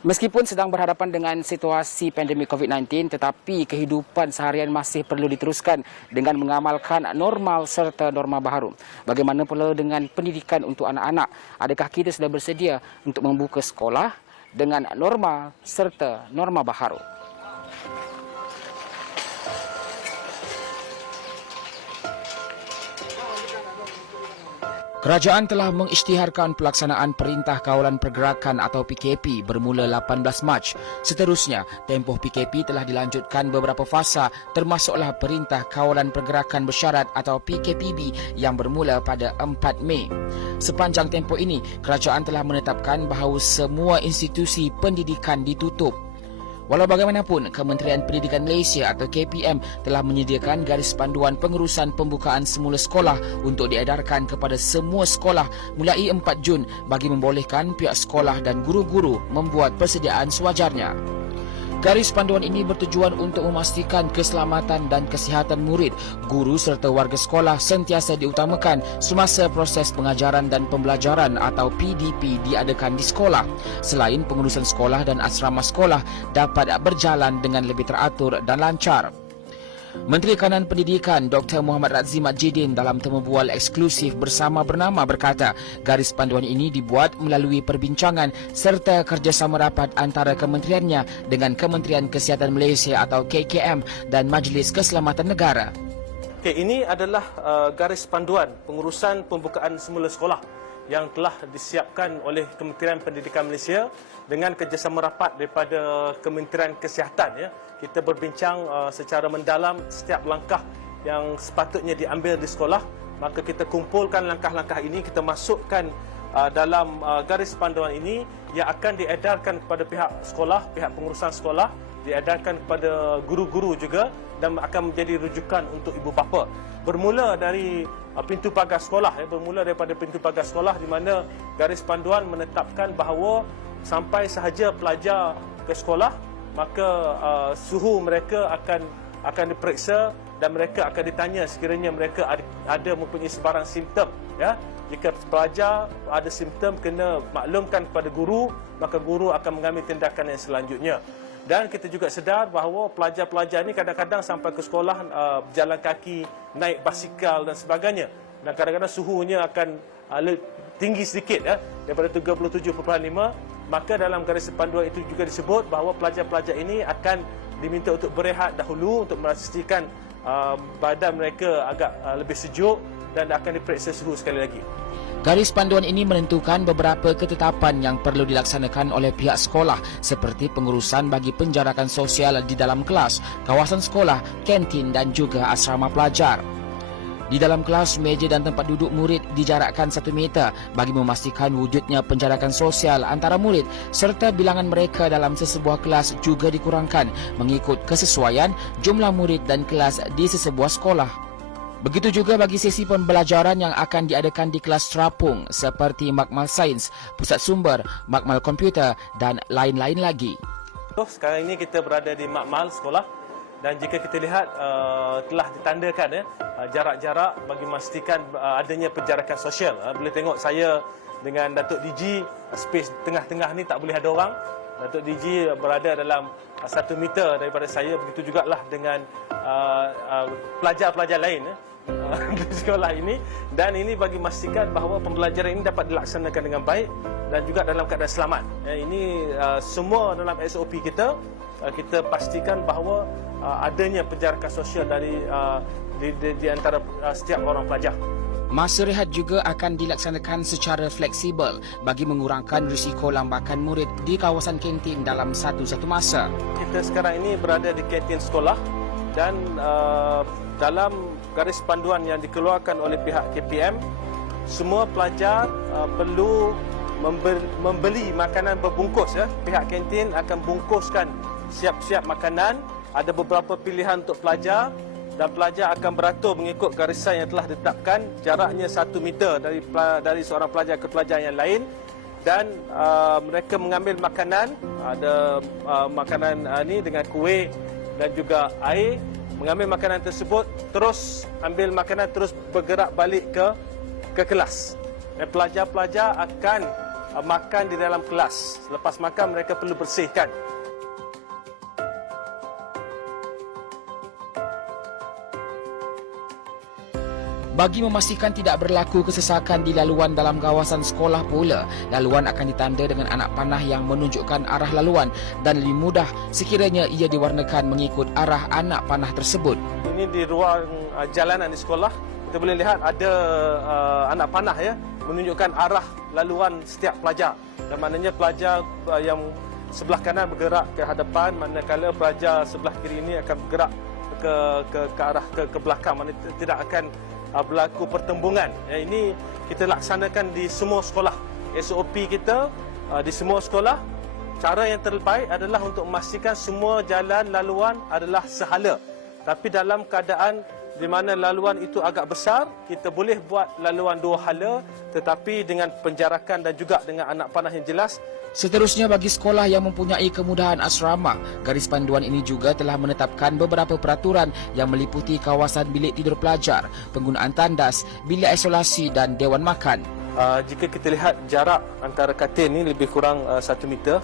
Meskipun sedang berhadapan dengan situasi pandemik COVID-19, tetapi kehidupan seharian masih perlu diteruskan dengan mengamalkan normal serta norma baharu. Bagaimana pula dengan pendidikan untuk anak-anak? Adakah kita sudah bersedia untuk membuka sekolah dengan normal serta norma baharu? Kerajaan telah mengisytiharkan pelaksanaan Perintah Kawalan Pergerakan atau PKP bermula 18 Mac. Seterusnya, tempoh PKP telah dilanjutkan beberapa fasa termasuklah Perintah Kawalan Pergerakan Bersyarat atau PKPB yang bermula pada 4 Mei. Sepanjang tempoh ini, kerajaan telah menetapkan bahawa semua institusi pendidikan ditutup. Walau bagaimanapun, Kementerian Pendidikan Malaysia atau KPM telah menyediakan garis panduan pengurusan pembukaan semula sekolah untuk diedarkan kepada semua sekolah mulai 4 Jun bagi membolehkan pihak sekolah dan guru-guru membuat persediaan sewajarnya. Garis panduan ini bertujuan untuk memastikan keselamatan dan kesihatan murid, guru serta warga sekolah sentiasa diutamakan semasa proses pengajaran dan pembelajaran atau PDP diadakan di sekolah. Selain pengurusan sekolah dan asrama sekolah dapat berjalan dengan lebih teratur dan lancar. Menteri Kanan Pendidikan Dr. Muhammad Razzi Majidin dalam temubual eksklusif bersama bernama berkata, garis panduan ini dibuat melalui perbincangan serta kerjasama rapat antara kementeriannya dengan Kementerian Kesihatan Malaysia atau KKM dan Majlis Keselamatan Negara. Ini adalah garis panduan pengurusan pembukaan semula sekolah yang telah disiapkan oleh Kementerian Pendidikan Malaysia dengan kerjasama rapat daripada Kementerian Kesihatan. Kita berbincang secara mendalam setiap langkah yang sepatutnya diambil di sekolah. Maka kita kumpulkan langkah-langkah ini, kita masukkan dalam garis panduan ini yang akan diedarkan kepada pihak sekolah, pihak pengurusan sekolah, diedarkan kepada guru-guru juga dan akan menjadi rujukan untuk ibu bapa. Bermula dari pintu pagar sekolah, bermula daripada pintu pagar sekolah di mana garis panduan menetapkan bahawa sampai sahaja pelajar ke sekolah, maka suhu mereka akan diperiksa dan mereka akan ditanya sekiranya mereka ada mempunyai sebarang simptom. Jika pelajar ada simptom, kena maklumkan kepada guru, maka guru akan mengambil tindakan yang selanjutnya. Dan kita juga sedar bahawa pelajar-pelajar ini kadang-kadang sampai ke sekolah berjalan kaki, naik basikal dan sebagainya. Dan kadang-kadang suhunya akan tinggi sedikit, daripada 37.5. Maka dalam garis panduan itu juga disebut bahawa pelajar-pelajar ini akan diminta untuk berehat dahulu untuk memastikan badan mereka agak lebih sejuk dan akan diperiksa suhu sekali lagi. Garis panduan ini menentukan beberapa ketetapan yang perlu dilaksanakan oleh pihak sekolah seperti pengurusan bagi penjarakan sosial di dalam kelas, kawasan sekolah, kantin dan juga asrama pelajar. Di dalam kelas, meja dan tempat duduk murid dijarakkan 1 meter bagi memastikan wujudnya penjarakan sosial antara murid serta bilangan mereka dalam sesebuah kelas juga dikurangkan mengikut kesesuaian jumlah murid dan kelas di sesebuah sekolah. Begitu juga bagi sesi pembelajaran yang akan diadakan di kelas terapung seperti makmal sains, pusat sumber, makmal komputer dan lain-lain lagi. Sekarang ini kita berada di makmal sekolah. Dan jika kita lihat telah ditandakan jarak-jarak bagi memastikan adanya penjarakan sosial. Boleh tengok saya dengan Datuk DG, space tengah-tengah ni tak boleh ada orang. Datuk DG berada dalam 1 meter daripada saya. Begitu jugalah dengan pelajar-pelajar lain di sekolah ini. Dan ini bagi memastikan bahawa pembelajaran ini dapat dilaksanakan dengan baik dan juga dalam keadaan selamat. Ini semua dalam SOP kita. Kita pastikan bahawa adanya penjarakan sosial di antara setiap orang pelajar. Masa rehat juga akan dilaksanakan secara fleksibel bagi mengurangkan risiko lambakan murid di kawasan kantin dalam satu masa. Kita sekarang ini berada di kantin sekolah dan dalam garis panduan yang dikeluarkan oleh pihak KPM, semua pelajar perlu membeli makanan berbungkus. Pihak kantin akan bungkuskan siap-siap makanan. Ada beberapa pilihan untuk pelajar dan pelajar akan beratur mengikut garisan yang telah ditetapkan, jaraknya 1 meter dari seorang pelajar ke pelajar yang lain. Dan mereka mengambil makanan, ada makanan ini dengan kuih dan juga air. Mengambil makanan tersebut, terus ambil makanan, terus bergerak balik ke kelas. Dan pelajar-pelajar akan makan di dalam kelas. Selepas makan mereka perlu bersihkan. Bagi memastikan tidak berlaku kesesakan di laluan dalam kawasan sekolah pula, laluan akan ditanda dengan anak panah yang menunjukkan arah laluan dan lebih mudah sekiranya ia diwarnakan mengikut arah anak panah tersebut. Ini di ruang jalanan di sekolah, kita boleh lihat ada anak panah ya, menunjukkan arah laluan setiap pelajar. Dan maknanya pelajar yang sebelah kanan bergerak ke hadapan, manakala pelajar sebelah kiri ini akan bergerak ke arah ke belakang, maknanya tidak akan berlaku pertembungan. Ini kita laksanakan di semua sekolah. SOP kita di semua sekolah. Cara yang terbaik adalah untuk memastikan semua jalan laluan adalah sehala. Tapi dalam keadaan di mana laluan itu agak besar, kita boleh buat laluan dua hala, tetapi dengan penjarakan dan juga dengan anak panah yang jelas. Seterusnya, bagi sekolah yang mempunyai kemudahan asrama, garis panduan ini juga telah menetapkan beberapa peraturan yang meliputi kawasan bilik tidur pelajar, penggunaan tandas, bilik isolasi dan dewan makan. Jika kita lihat jarak antara katil ini lebih kurang 1 meter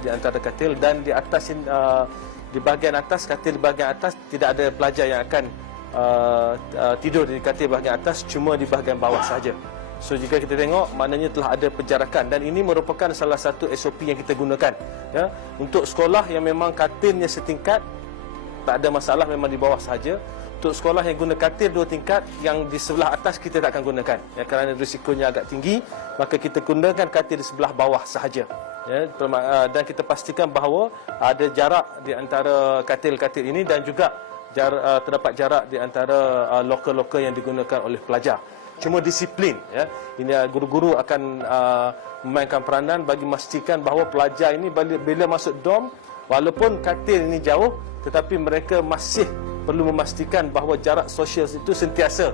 di antara katil, dan di atas di bahagian atas, katil di bahagian atas tidak ada pelajar yang akan tidur di katil bahagian atas, cuma di bahagian bawah sahaja. So jika kita tengok, maknanya telah ada penjarakan, dan ini merupakan salah satu SOP yang kita gunakan ya. Untuk sekolah yang memang katilnya setingkat, tak ada masalah, memang di bawah sahaja. Untuk sekolah yang guna katil 2 tingkat, yang di sebelah atas kita tak akan gunakan ya, kerana risikonya agak tinggi, maka kita gunakan katil di sebelah bawah sahaja ya. Dan kita pastikan bahawa ada jarak di antara katil-katil ini, dan juga terdapat jarak di antara loker-loker yang digunakan oleh pelajar. Cuma disiplin ya. Ini guru-guru akan memainkan peranan bagi memastikan bahawa pelajar ini bila masuk dorm, walaupun katil ini jauh, tetapi mereka masih perlu memastikan bahawa jarak sosial itu sentiasa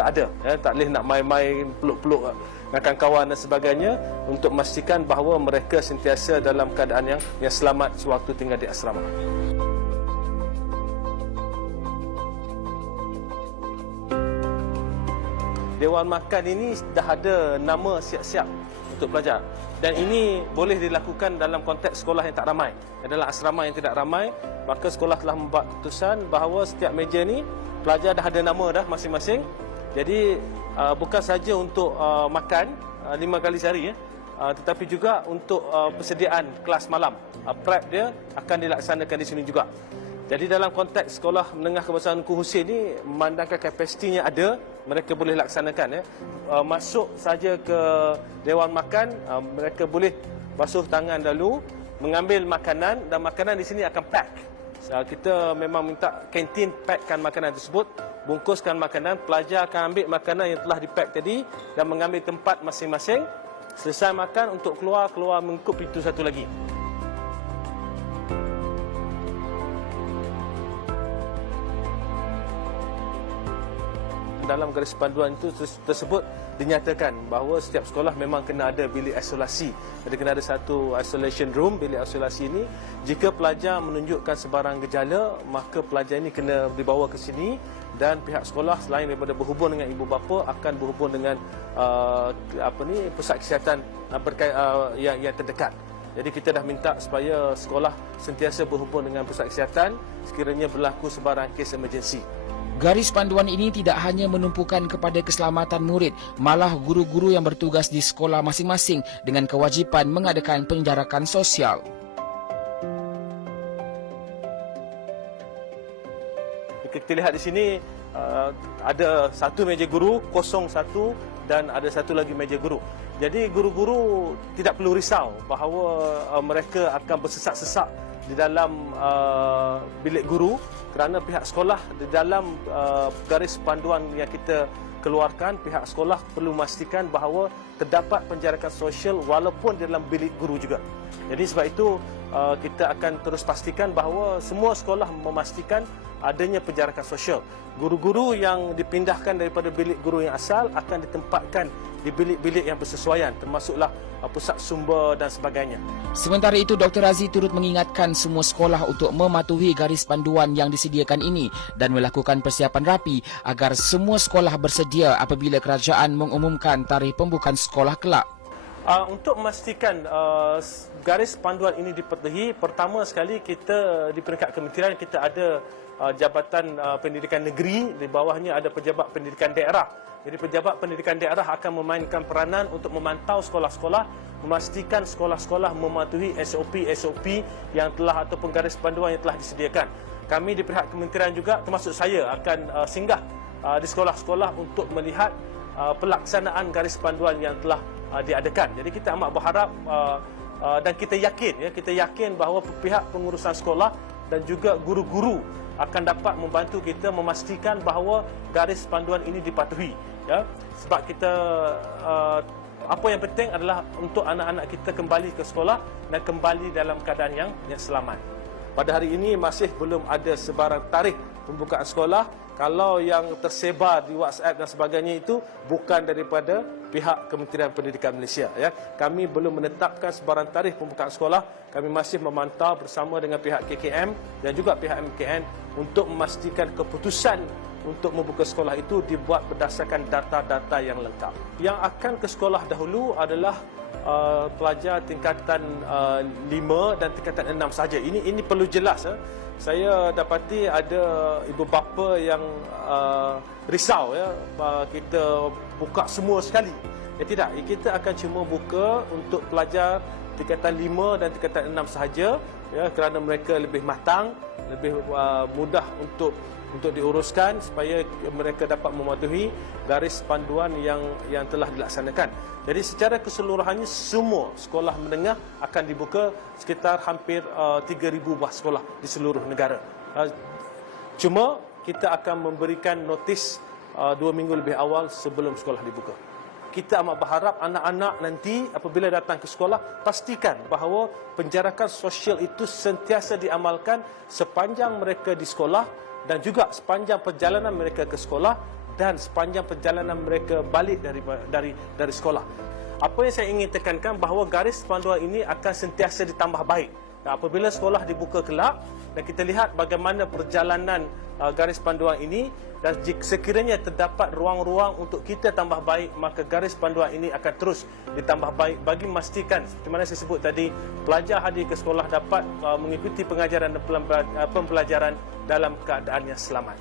ada ya. Tak boleh nak main-main, peluk-peluk dengan kawan dan sebagainya, untuk memastikan bahawa mereka sentiasa dalam keadaan yang selamat sewaktu tinggal di asrama. Dewan makan ini dah ada nama siap-siap untuk pelajar, dan ini boleh dilakukan dalam konteks sekolah yang tak ramai. Adalah asrama yang tidak ramai, maka sekolah telah membuat keputusan bahawa setiap meja ni pelajar dah ada nama dah masing-masing. Jadi bukan saja untuk makan 5 kali sehari ya, tetapi juga untuk persediaan kelas malam, prep dia akan dilaksanakan di sini juga. Jadi dalam konteks sekolah menengah kebangsaan Tunku Husin ni, memandangkan kapasitinya ada, mereka boleh laksanakan ya. Masuk saja ke dewan makan, mereka boleh basuh tangan dulu, mengambil makanan, dan makanan di sini akan pack. Kita memang minta kantin packkan makanan tersebut, bungkuskan makanan, pelajar akan ambil makanan yang telah dipack tadi dan mengambil tempat masing-masing. Selesai makan, untuk keluar mengikut pintu satu lagi. Dalam garis panduan itu tersebut dinyatakan bahawa setiap sekolah memang kena ada bilik isolasi. Jadi kena ada satu isolation room. Bilik isolasi ini, jika pelajar menunjukkan sebarang gejala, maka pelajar ini kena dibawa ke sini, dan pihak sekolah selain daripada berhubung dengan ibu bapa, akan berhubung dengan pusat kesihatan yang terdekat. Jadi kita dah minta supaya sekolah sentiasa berhubung dengan pusat kesihatan sekiranya berlaku sebarang kes emergency. Garis panduan ini tidak hanya menumpukan kepada keselamatan murid, malah guru-guru yang bertugas di sekolah masing-masing dengan kewajipan mengadakan penjarakan sosial. Kita lihat di sini ada satu meja guru, kosong satu, dan ada satu lagi meja guru. Jadi guru-guru tidak perlu risau bahawa mereka akan bersesak-sesak di dalam bilik guru, kerana pihak sekolah di dalam garis panduan yang kita keluarkan, pihak sekolah perlu memastikan bahawa terdapat penjarakan sosial walaupun di dalam bilik guru juga. Jadi sebab itu kita akan terus pastikan bahawa semua sekolah memastikan adanya penjarakan sosial. Guru-guru yang dipindahkan daripada bilik guru yang asal akan ditempatkan di bilik-bilik yang bersesuaian, termasuklah pusat sumber dan sebagainya. Sementara itu, Dr. Razi turut mengingatkan semua sekolah untuk mematuhi garis panduan yang disediakan ini dan melakukan persiapan rapi agar semua sekolah bersedia apabila kerajaan mengumumkan tarikh pembukaan sekolah kelak. Untuk memastikan garis panduan ini dipatuhi, pertama sekali kita di peringkat kementerian kita ada Jabatan Pendidikan Negeri, di bawahnya ada Pejabat Pendidikan Daerah. Jadi Pejabat Pendidikan Daerah akan memainkan peranan untuk memantau sekolah-sekolah, memastikan sekolah-sekolah mematuhi SOP-SOP yang telah ataupun garis panduan yang telah disediakan. Kami di pihak kementerian juga, termasuk saya, akan singgah di sekolah-sekolah untuk melihat pelaksanaan garis panduan yang telah diadakan. Jadi kita amat berharap dan kita yakin bahawa pihak pengurusan sekolah dan juga guru-guru akan dapat membantu kita memastikan bahawa garis panduan ini dipatuhi, ya. Sebab kita apa yang penting adalah untuk anak-anak kita kembali ke sekolah dan kembali dalam keadaan yang selamat. Pada hari ini masih belum ada sebarang tarikh pembukaan sekolah. Kalau yang tersebar di WhatsApp dan sebagainya itu bukan daripada pihak Kementerian Pendidikan Malaysia, ya. Kami belum menetapkan sebarang tarikh pembukaan sekolah. Kami masih memantau bersama dengan pihak KKM dan juga pihak MKN untuk memastikan keputusan untuk membuka sekolah itu dibuat berdasarkan data-data yang lengkap. Yang akan ke sekolah dahulu adalah pelajar tingkatan 5 dan tingkatan 6 saja. Ini perlu jelas. Saya dapati ada ibu bapa yang risau, ya, kita buka semua sekali. Tidak, kita akan cuma buka untuk pelajar tingkatan 5 dan tingkatan 6 sahaja, ya, kerana mereka lebih matang, lebih mudah untuk diuruskan supaya mereka dapat mematuhi garis panduan yang telah dilaksanakan. Jadi secara keseluruhannya semua sekolah menengah akan dibuka, sekitar hampir 3,000 buah sekolah di seluruh negara. Cuma kita akan memberikan notis 2 minggu lebih awal sebelum sekolah dibuka. Kita amat berharap anak-anak nanti apabila datang ke sekolah, pastikan bahawa penjarakan sosial itu sentiasa diamalkan sepanjang mereka di sekolah dan juga sepanjang perjalanan mereka ke sekolah dan sepanjang perjalanan mereka balik dari sekolah. Apa yang saya ingin tekankan bahawa garis panduan ini akan sentiasa ditambah baik. Apabila sekolah dibuka kelak dan kita lihat bagaimana perjalanan garis panduan ini, dan jika sekiranya terdapat ruang-ruang untuk kita tambah baik, maka garis panduan ini akan terus ditambah baik bagi memastikan, seperti mana saya sebut tadi, pelajar hadir ke sekolah dapat mengikuti pengajaran dan pembelajaran dalam keadaan yang selamat.